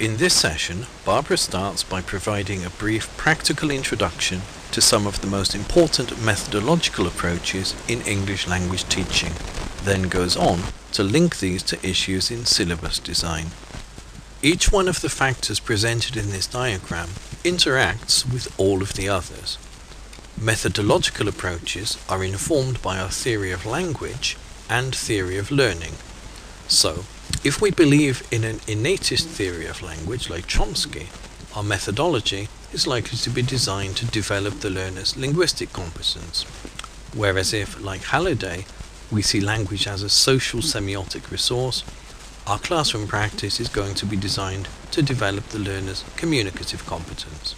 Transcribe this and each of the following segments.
In this session, Barbara starts by providing a brief practical introduction to some of the most important methodological approaches in English language teaching, then goes on to link these to issues in syllabus design. Each one of the factors presented in this diagram interacts with all of the others. Methodological approaches are informed by our theory of language and theory of learning. So, if we believe in an innatist theory of language like Chomsky, our methodology is likely to be designed to develop the learner's linguistic competence. Whereas if, like Halliday, we see language as a social semiotic resource, our classroom practice is going to be designed to develop the learner's communicative competence.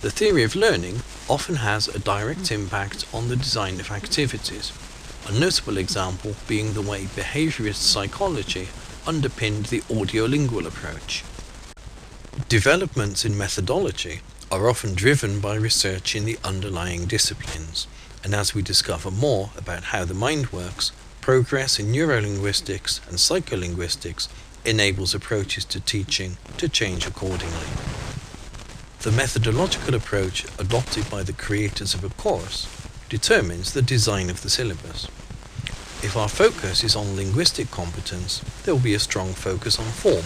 The theory of learning often has a direct impact on the design of activities, a notable example being the way behaviorist psychology underpinned the audiolingual approach. Developments in methodology are often driven by research in the underlying disciplines, and as we discover more about how the mind works, progress in neurolinguistics and psycholinguistics enables approaches to teaching to change accordingly. The methodological approach adopted by the creators of a course determines the design of the syllabus. If our focus is on linguistic competence, there will be a strong focus on form,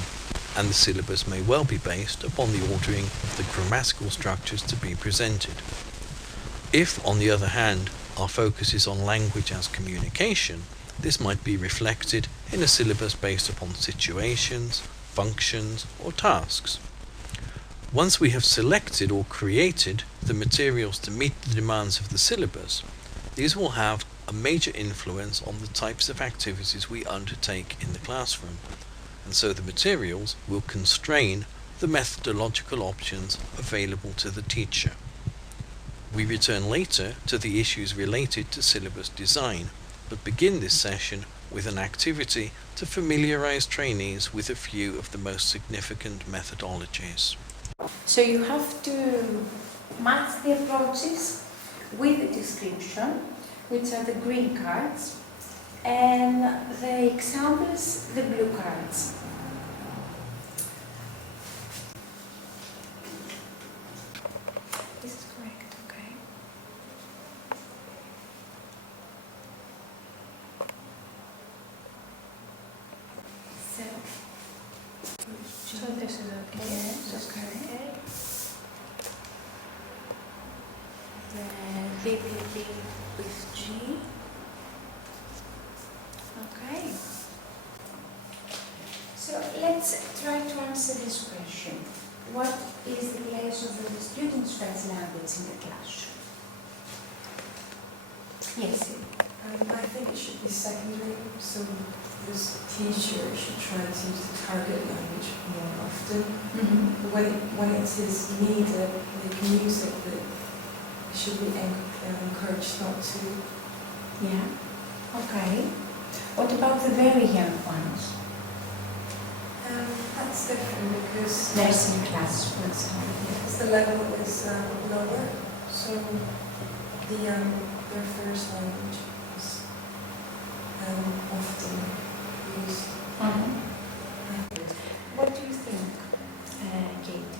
and the syllabus may well be based upon the ordering of the grammatical structures to be presented. If, on the other hand, our focus is on language as communication, this might be reflected in a syllabus based upon situations, functions, or tasks. Once we have selected or created the materials to meet the demands of the syllabus, these will have a major influence on the types of activities we undertake in the classroom, and so the materials will constrain the methodological options available to the teacher. We return later to the issues related to syllabus design, but begin this session with an activity to familiarize trainees with a few of the most significant methodologies. So you have to match the approaches with the description, which are the green cards, and the examples, the blue cards. This is correct, okay. So this is okay. Yes, okay. The DPP with G. Okay. So let's try to answer this question. What is the place of the student's French language in the classroom? Yes. I think it should be secondary, so this teacher should try to use the target language more often. Mm-hmm. When it is needed, they can use it, but it should be encouraged not to. Yeah. Okay. What about the very young ones? That's different because Nursing class, for example. because the level is lower, so their first language is often used. What do you think, Kate?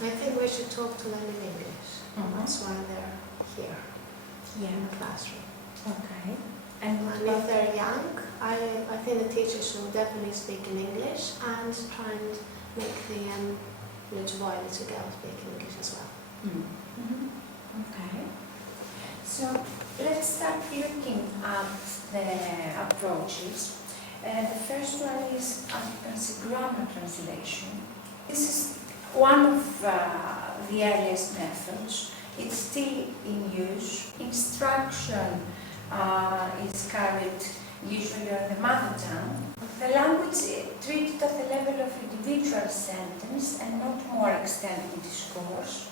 I think we should talk to them in English. That's why they're here in the classroom. Okay. And what And if they're young, I think the teacher should definitely speak in English and try and make the little boy, little girl speak English as well. Okay. So let's start looking at the approaches. The first one is grammar translation. This is one of the earliest methods. It's still in use. Instruction is carried usually on the mother tongue. The language is treated at the level of individual sentence and not more extended discourse.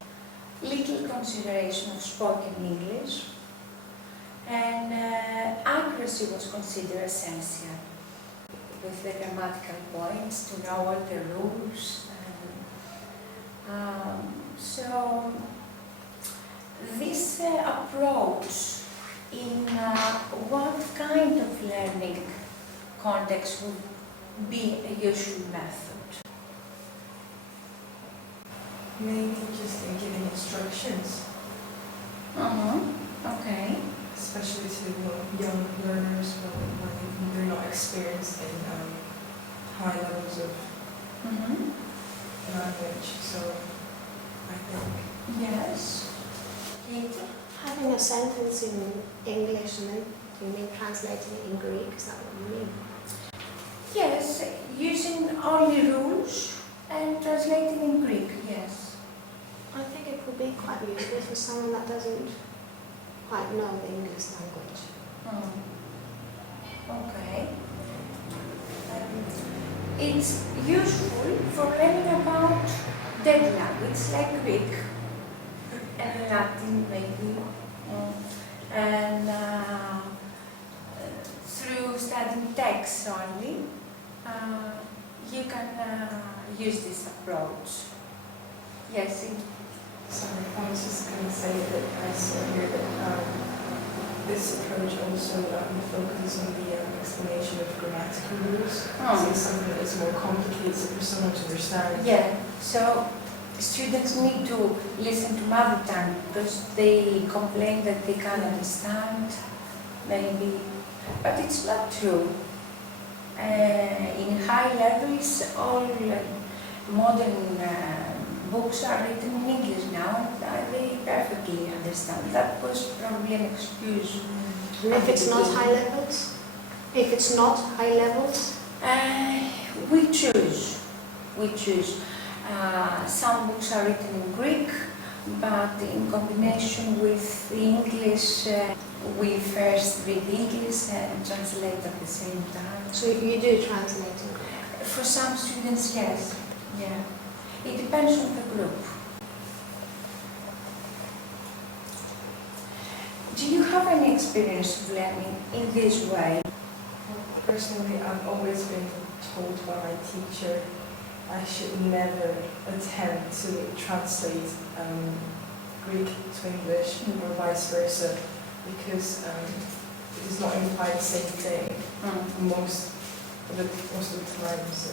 Little consideration of spoken English, and accuracy was considered essential with the grammatical points to know all the rules. So this approach in what kind of learning context would be a useful method? Maybe just in giving instructions, Okay. especially to young learners when they're not experienced in high levels of language. So I think Yes. Katie? Having a sentence in English and then you mean translating it in Greek, is that what you mean? Yes, using only rules and translating in Greek, yes. I think it would be quite useful for someone that doesn't quite know the English language. Okay. It's useful for learning about dead language like Greek and Latin maybe. And through studying texts only, you can use this approach. Yes. sorry, I was just going to say that I saw here that this approach also focuses on the explanation of grammatical rules. So it's something that is more complicated for someone to understand. Yeah. So students need to listen to mother tongue because they complain that they can't understand, maybe, but it's not true. In high levels, all modern books are written in English now, and they perfectly understand. That was probably an excuse. And if it's not high levels? If it's not high levels? We choose. Some books are written in Greek, but in combination with the English, we first read English and translate at the same time. So you do translate in Greek? For some students, yes. Yeah. It depends on the group. Do you have any experience of learning in this way? Personally, I've always been told by my teacher I should never attempt to translate Greek to English or vice versa, because it does not imply the same thing most of the time. So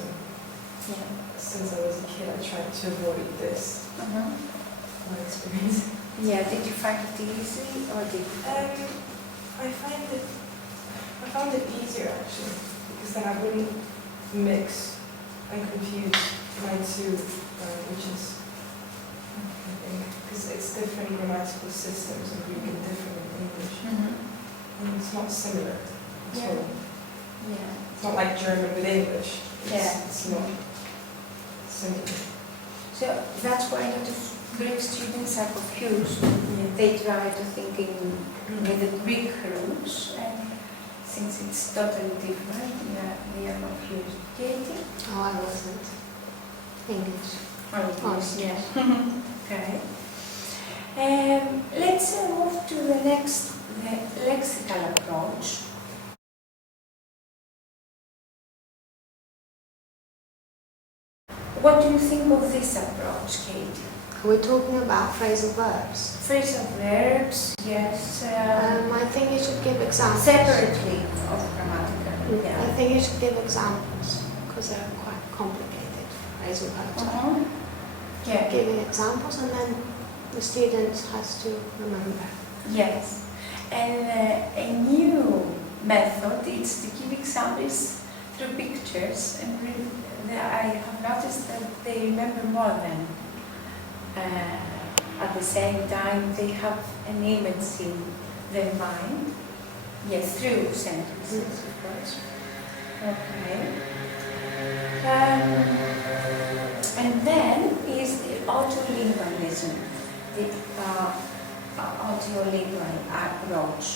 since I was a kid, I tried to avoid this. My experience. Yeah. Did you find it easy or did you? I found it easier actually, because then I wouldn't mix and confuse my two languages. I think because it's different grammatical systems in Greek and different in English, and it's not similar at all. Yeah. It's not like German with English. It's not similar. So that's why a lot of Greek students are confused. They try to think in the Greek rules, and since it's totally different, they are confused. Katie? Oh, I wasn't. English. Yeah. Okay. Let's move to the next, the lexical approach. What do you think of this approach, Katie? Are we talking about phrasal verbs? Phrasal verbs, yes. I think you should give examples. Separately of grammatical. I think you should give examples, because they're quite complicated phrasal verbs. Yeah. Giving examples, and then the student has to remember. Yes. And a new method is to give examples through pictures, and I have noticed that they remember more than at the same time they have an image in their mind. Yes, through sentences, of course. Okay. And then is the autolingualism, the autolingual approach.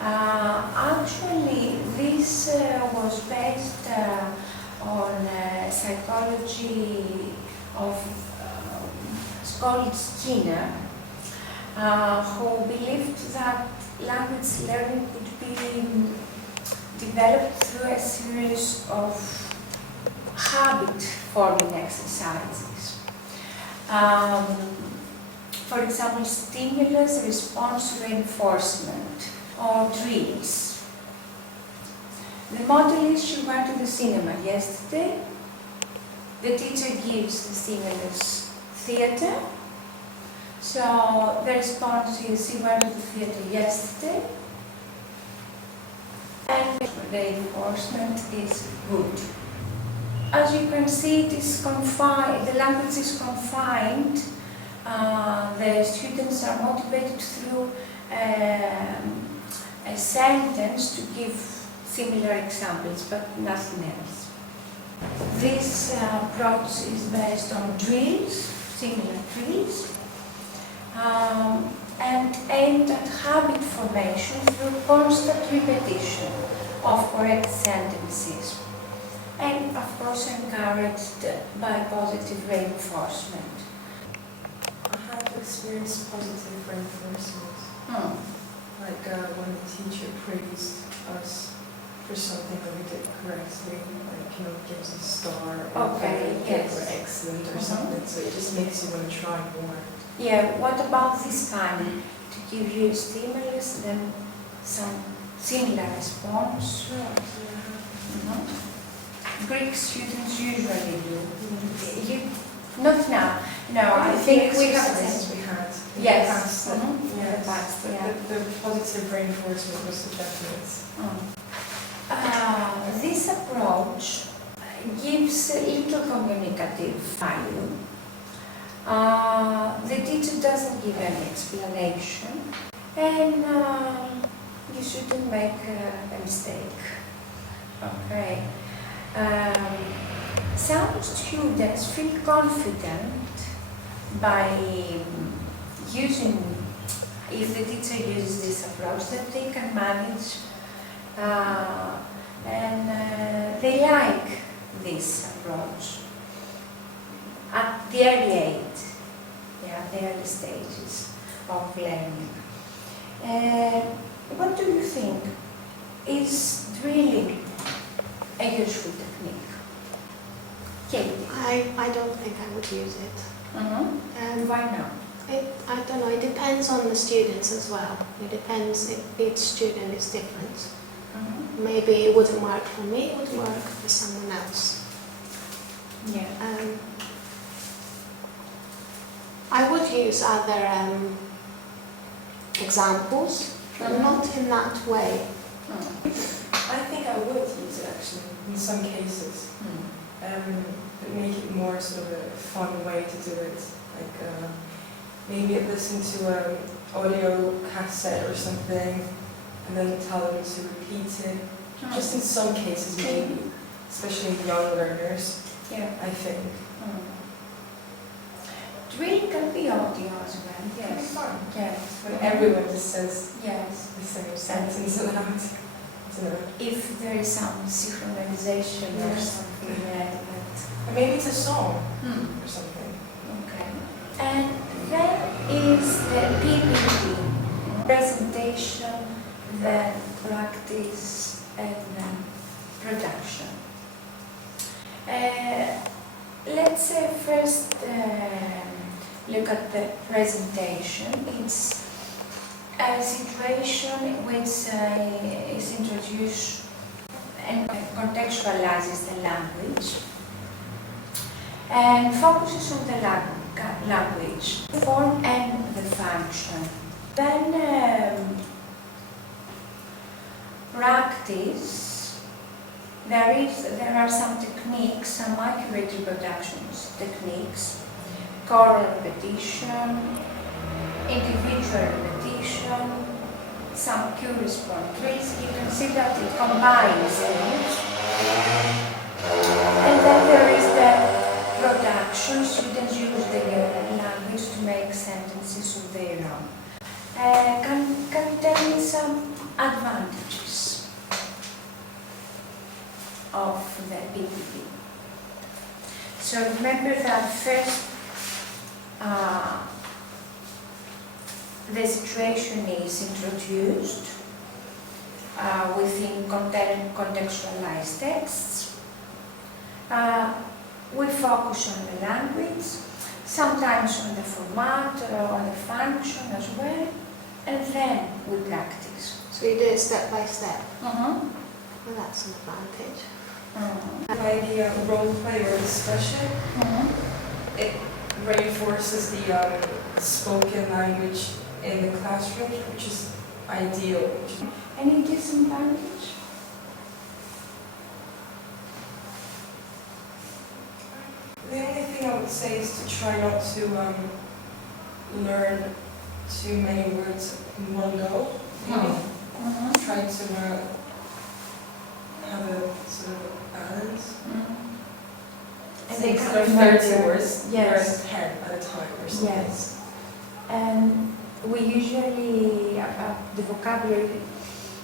Actually, this was based on psychology of Scott Skinner, who believed that language learning could be developed through a series of habit-forming exercises. For example, stimulus, response, reinforcement, or drills. The model is you went to the cinema yesterday. The teacher gives the stimulus theatre. So the response is, you went to the theatre yesterday. And reinforcement is good. As you can see, it is confined, the language is confined. The students are motivated through a sentence to give similar examples, but nothing else. This approach is based on drills, similar drills, and aimed at habit formation through constant repetition of correct sentences, and of course encouraged by positive reinforcement. I have experienced positive reinforcement. Like when the teacher praised us for something that we did correctly, like, you know, gives a star or Okay, yes. or excellent or something, so it just makes you want to try more. Yeah, what about this kind? To give you a stimulus, then some similar response? Greek students usually do. Not now. No, I think we have we had. Yes. Yes. The positive reinforcement was the definite. This approach gives little communicative value. The teacher doesn't give any explanation, and you shouldn't make a mistake. Okay. Some students feel confident by using, if the teacher uses this approach, that they can manage, and they like this approach at the early age, the early stages of learning. What do you think? Is drilling a useful technique? Katie? I don't think I would use it. And why not? I don't know, it depends on the students as well. It depends, each student is different. Maybe it wouldn't work for me, it would work for someone else. Yeah. I would use other examples, but not in that way. I think I would use it actually in some cases. But make it more sort of a fun way to do it. Like maybe listen to an audio cassette or something, and then tell them to repeat it. Just in some cases, maybe, especially young learners. Yeah. I think. Drilling can be audio as well. It's Yes. fun. Yes. When everyone just says Yes. the same sentence aloud. If there is some synchronization or Yes. something like that. Or maybe it's a song or something. Okay. And then is the PPT, presentation, then practice, and then production. Let's say first look at the presentation. It's a situation in which is introduced and contextualizes the language and focuses on the language, form and the function. Then practice. There are some techniques, some accurate reproduction techniques, choral repetition, individual repetition, some cue response drills. You can see that it combines things. And then there is the production. Students use the language to make sentences of their own. Can you tell me some advantages of the PPT? So remember that first the situation is introduced within contextualized texts. We focus on the language, sometimes on the format or on the function as well, and then we practice. So you do it step by step. Mm-hmm. Well, that's an advantage. By the role play or discussion, Mm-hmm. reinforces the spoken language in the classroom, which is ideal. Any disadvantage? The only thing I would say is to try not to learn too many words in one go. Maybe try to have a sort of balance. And So they instead can of 30 remember. words, Yes. learn 10 at a time or something. Yes. And we usually, about the vocabulary,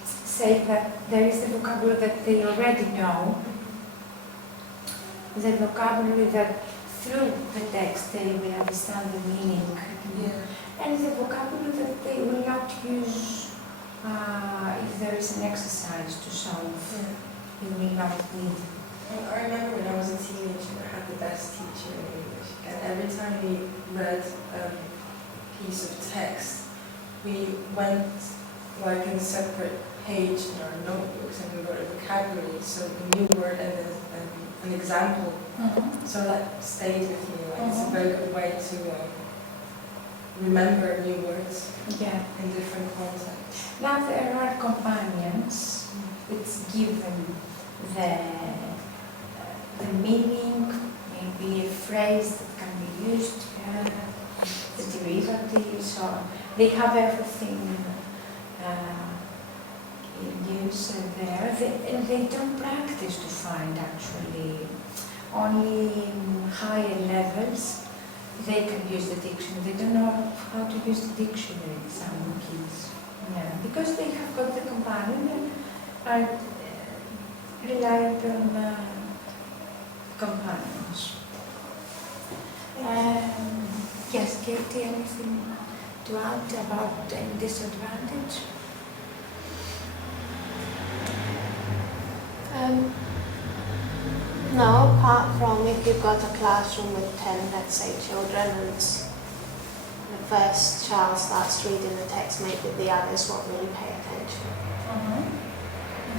say that there is the vocabulary that they already know, the vocabulary that through the text they will understand the meaning, and the vocabulary that they will not use if there is an exercise to solve. You will not need. I remember when I was a teenager, I had the best teacher in English, and every time we read a piece of text, we went like in a separate page in our notebooks and we wrote a vocabulary, so a new word and then an example. So that stayed with me. Like it's a very good way to remember new words in different contexts. Now there are companions which give them the meaning, maybe a phrase that can be used, the derivatives, or they have everything in use there. And they don't practice to find actually. Only in higher levels they can use the dictionary. They don't know how to use the dictionary, some kids. Because they have got the companion and are reliant on companions. Yes, Katie, anything to add about any disadvantage? No, apart from if you've got a classroom with 10, let's say, children, and the first child starts reading the text, maybe the others won't really pay attention.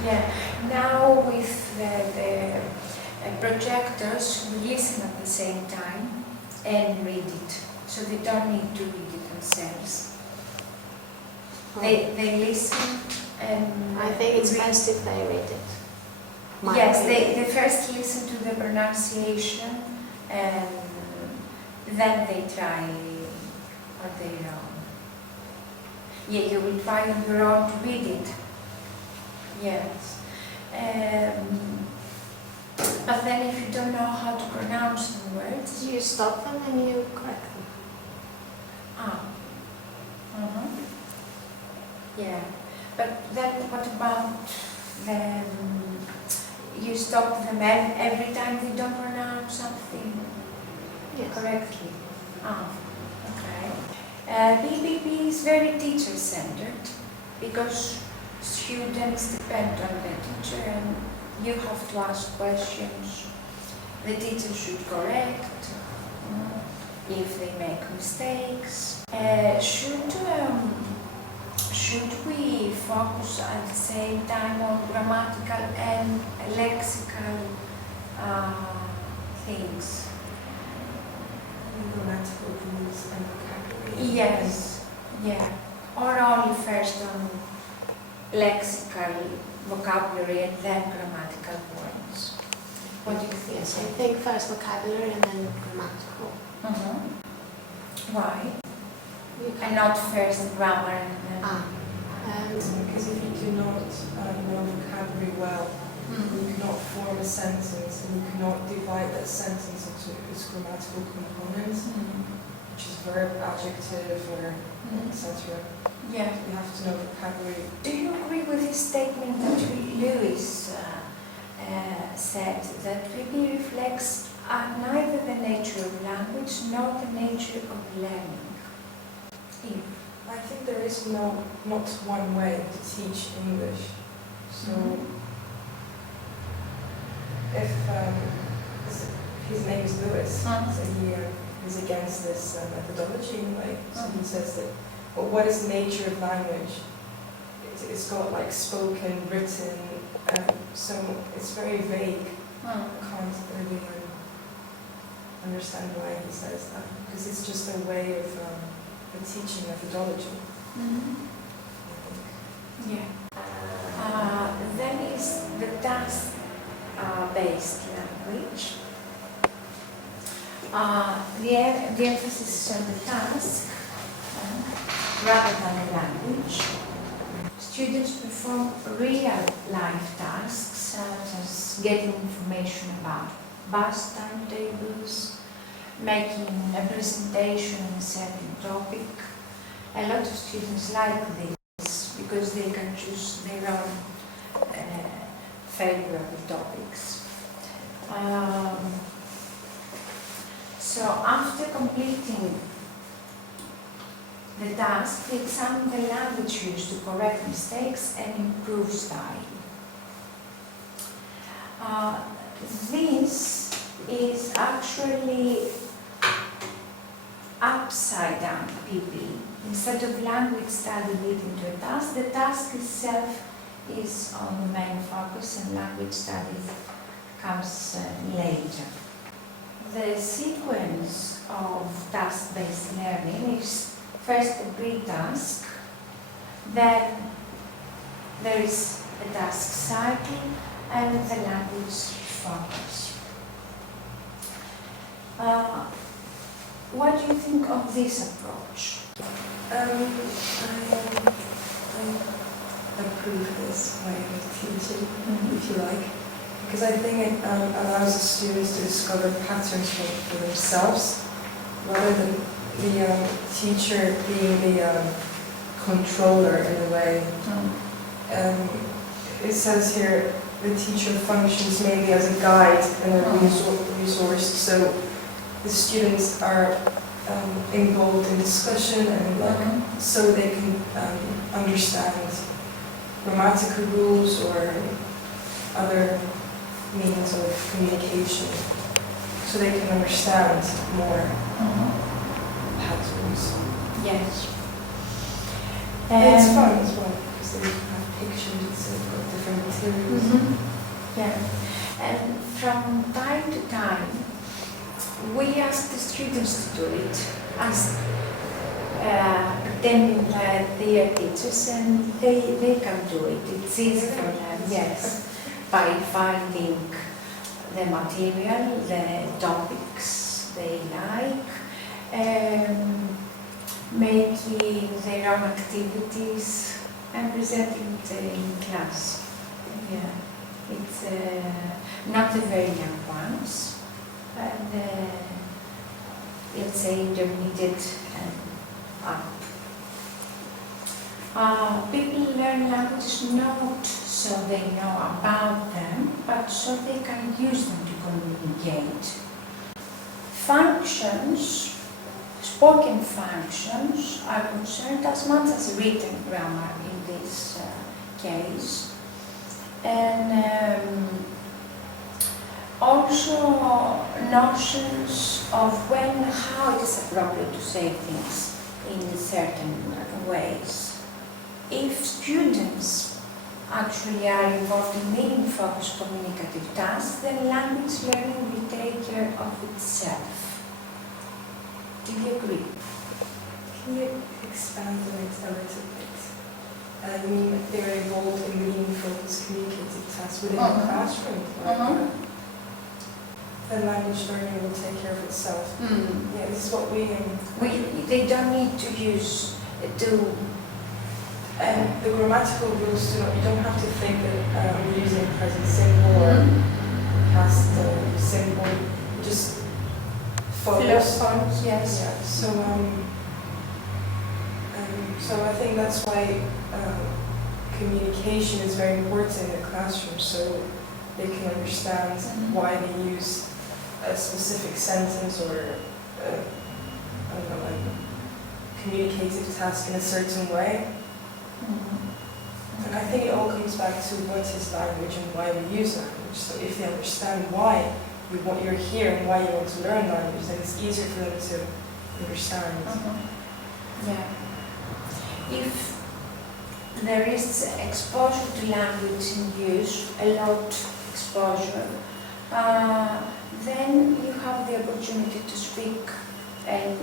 Yeah, now with the projectors, we listen at the same time and read it, so they don't need to read it themselves. They listen and I think it's read. best if they read it. Yes, they first listen to the pronunciation and then they try on their own. Yeah, you will try on your own to read it. Yes. But then if you don't know how to pronounce the words, You stop them and you correct them. Yeah. But then what about the you stop them every time they don't pronounce something correctly? Okay. BBB is very teacher-centered because students depend on the teacher and you have to ask questions. The teacher should correct if they make mistakes. Should we focus at the same time on grammatical and lexical things? Grammatical rules and vocabulary. Yes, yeah. Or only first on lexical vocabulary and then grammatical points. What do you think? Yes, I think first vocabulary and then grammatical. Why? And not first grammar and then... Because if you do not know vocabulary well, you cannot form a sentence and you cannot divide that sentence into its grammatical components, which is verb, adjective, or etc. Yeah. You have to know vocabulary. Do you agree with his statement that Lewis said that really reflects neither the nature of language nor the nature of learning? I think there is not one way to teach English. So if his name is Lewis, so he is against this methodology in a way. So he says that, but what is the nature of language? It's got like spoken, written, so it's very vague. I can't really understand why he says that, because it's just a way of a teaching methodology. Yeah. Then is the task-based language. The emphasis is on the task rather than the language. Students perform real-life tasks such as getting information about bus timetables, making a presentation on a certain topic. A lot of students like this because they can choose their own favorable topics. So after completing the task, they examine the language used to correct mistakes and improve style. This is actually upside down PP. Instead of language study leading to a task, the task itself is on the main focus and language study comes later. The sequence of task-based learning is first a pre-task, then there is a task cycle and the language focus. What do you think of this approach? I approve this way of teaching, if you like, because I think it allows the students to discover patterns for themselves, rather than the teacher being the controller in a way. It says here the teacher functions maybe as a guide and a resource, so the students are involved in discussion and so they can understand grammatical rules or other means of communication, so they can understand more patterns. Yes. And it's fun as well because they have pictures and different materials. Yeah. And from time to time, we ask the students to do it as pretending that they are teachers, and they can do it. It's easy for them, yes, by finding the material, the topics they like, making their own activities and presenting it in class. Yeah, it's not the very young ones, and let's say intermediate and up. People learn languages not so they know about them, but so they can use them to communicate. Functions, spoken functions, are concerned as much as written grammar in this case. And also notions of when and how it is appropriate to say things in certain ways. If students actually are involved in meaning-focused communicative tasks, then language learning will take care of itself. Do you agree? Can you expand on it a little bit? You mean if they're involved in meaning-focused communicative tasks within the classroom? Then language learning will take care of itself. Yeah, this is what they don't need to use the grammatical rules. You don't have to think that we're using present simple or past simple. Just focus. Yes. Yeah. So I think that's why communication is very important in the classroom, so they can understand why they use a specific sentence or like communicative task in a certain way. And I think it all comes back to what is language and why we use language. So if they understand why you're here and why you want to learn language, then it's easier for them to understand. Yeah. If there is exposure to language in use, a lot exposure, Then you have the opportunity to speak and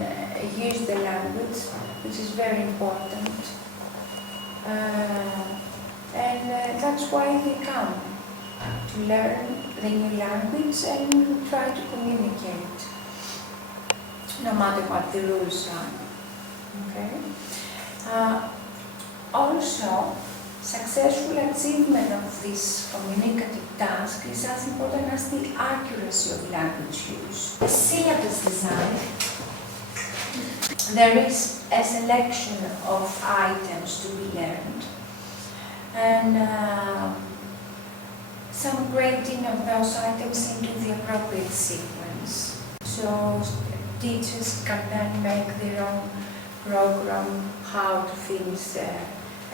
use the language, which is very important. And that's why they come, to learn the new language and try to communicate, no matter what the rules are. Okay? Also, successful achievement of this communicative task is as important as the accuracy of language use. The syllabus design, there is a selection of items to be learned, and some grading of those items into the appropriate sequence. So teachers can then make their own program how to finish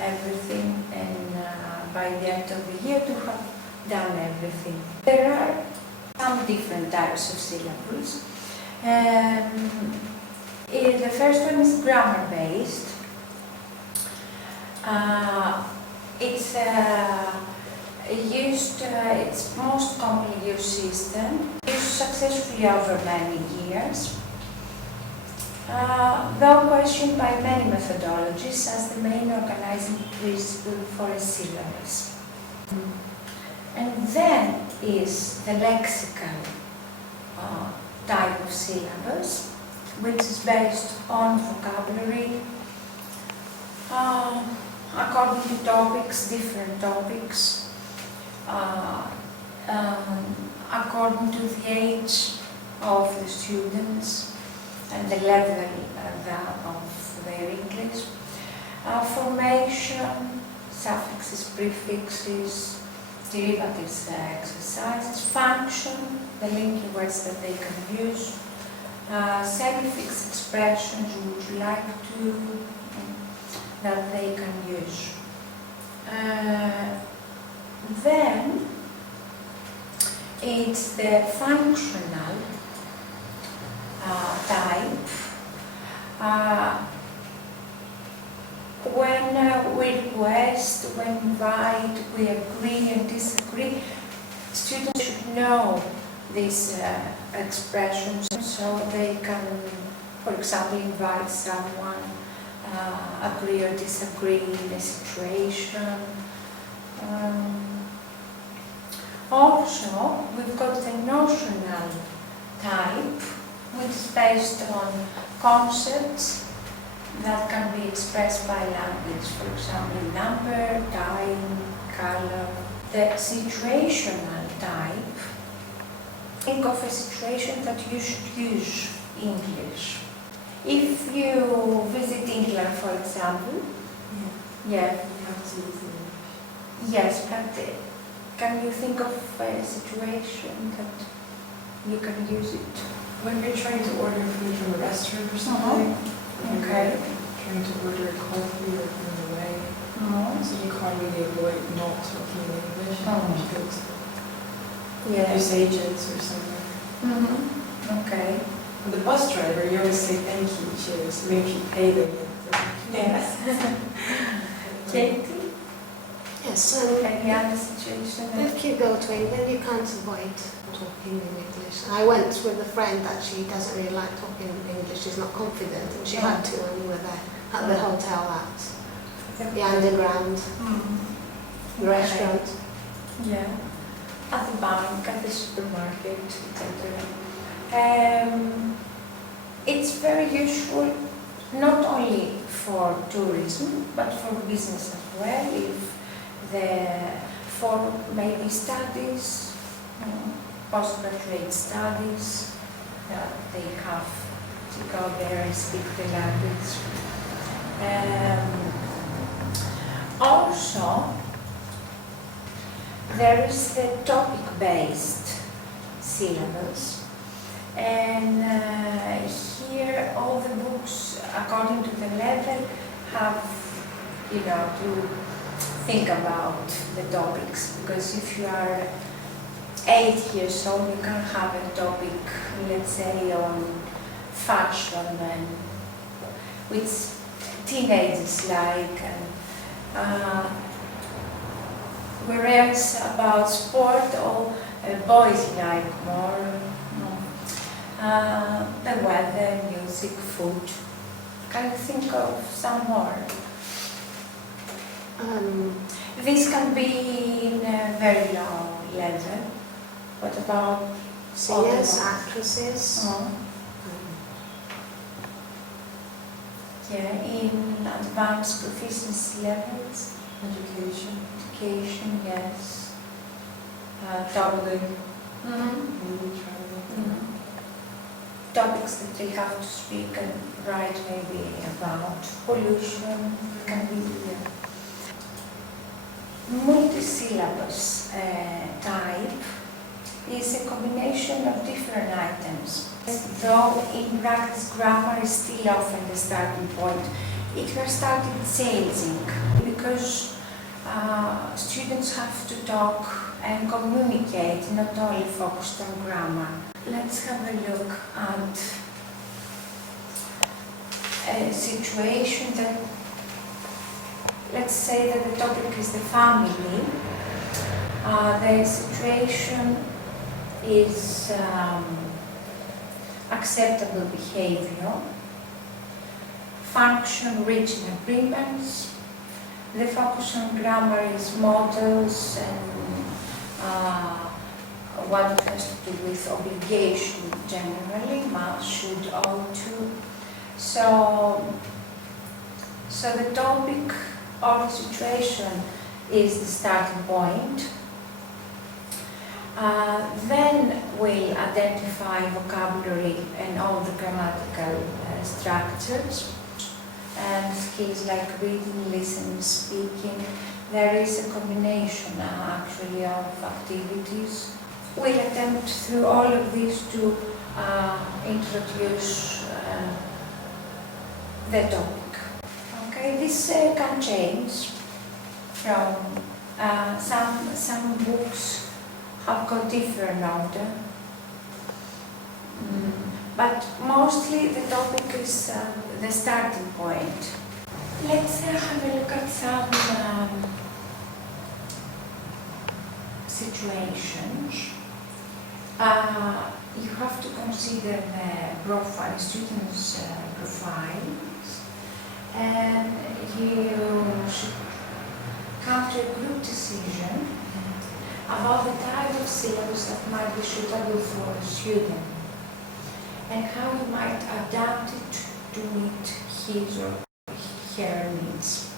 everything, and by the end of the year to have done everything. There are some different types of syllables. The first one is grammar-based. It's it's most commonly used system, used successfully over many years, though questioned by many methodologies as the main organizing principle for a syllabus. And then is the lexical type of syllabus, which is based on vocabulary, according to topics, different topics, according to the age of the students and the level of their English. Formation, suffixes, prefixes, derivatives, exercises, function, the linking words that they can use, semi-fixed expressions would you like to that they can use. Then it's the functional type. When we request, when invite, we agree and disagree, students should know these expressions so they can, for example, invite someone, agree or disagree in a situation. Also, we've got the notional type, which is based on concepts that can be expressed by language, for example, number, time, color. The situational type, think of a situation that you should use English. If you visit England, for example, yeah, You have to use English. yes, but can you think of a situation that you can use it? When you're trying to order food from a restaurant or something, Okay. trying to order coffee or on the way, so you can't really avoid not talking in English. You go to Yes. use agents or somewhere. Okay. And the bus driver, you always say thank you, cheers, make you pay them. Yes. Katie, Yes, any other situation? if you go to England, you can't avoid talking in English. I went with a friend that she doesn't really like talking in English, she's not confident, and she had to when we were there at the hotel at the underground restaurant. Yeah. At the bank, at the supermarket, etc. It's very useful not only for tourism, but for business as well. If for maybe studies, postgraduate studies, they have to go there and speak the language. Also, there is the topic-based syllabus, and here all the books, according to the level, have, to think about the topics, because if you are 8 years old, you can have a topic, let's say, on fashion, and which teenagers like, and whereas about sport, or boys like more. The weather, music, food. Can you think of some more? This can be in a very low level. What about Singers, actresses. Yeah, in advanced proficiency levels. Education, yes. Traveling, Mhm. maybe traveling. Topics that they have to speak and write maybe about pollution, can be multi-syllabus type is a combination of different items. Though in practice grammar is still often the starting point, it has started changing because students have to talk and communicate, not only focused on grammar. Let's have a look at a situation that, let's say that the topic is the family. The situation is acceptable behavior, function, reaching agreements. The focus on grammar is models and what it has to do with obligation generally, must, should, ought to. So the topic or the situation is the starting point. Then we'll identify vocabulary and all the grammatical structures and skills like reading, listening, speaking. There is a combination actually of activities. We'll attempt through all of these to introduce the topic. Okay, this can change from some books have got different order, but mostly the topic is the starting point. Let's have a look at some situations. You have to consider the profile, students' profiles, and you should come to a group decision about the type of syllabus that might be suitable for a student and how you might adapt it to meet his or her needs.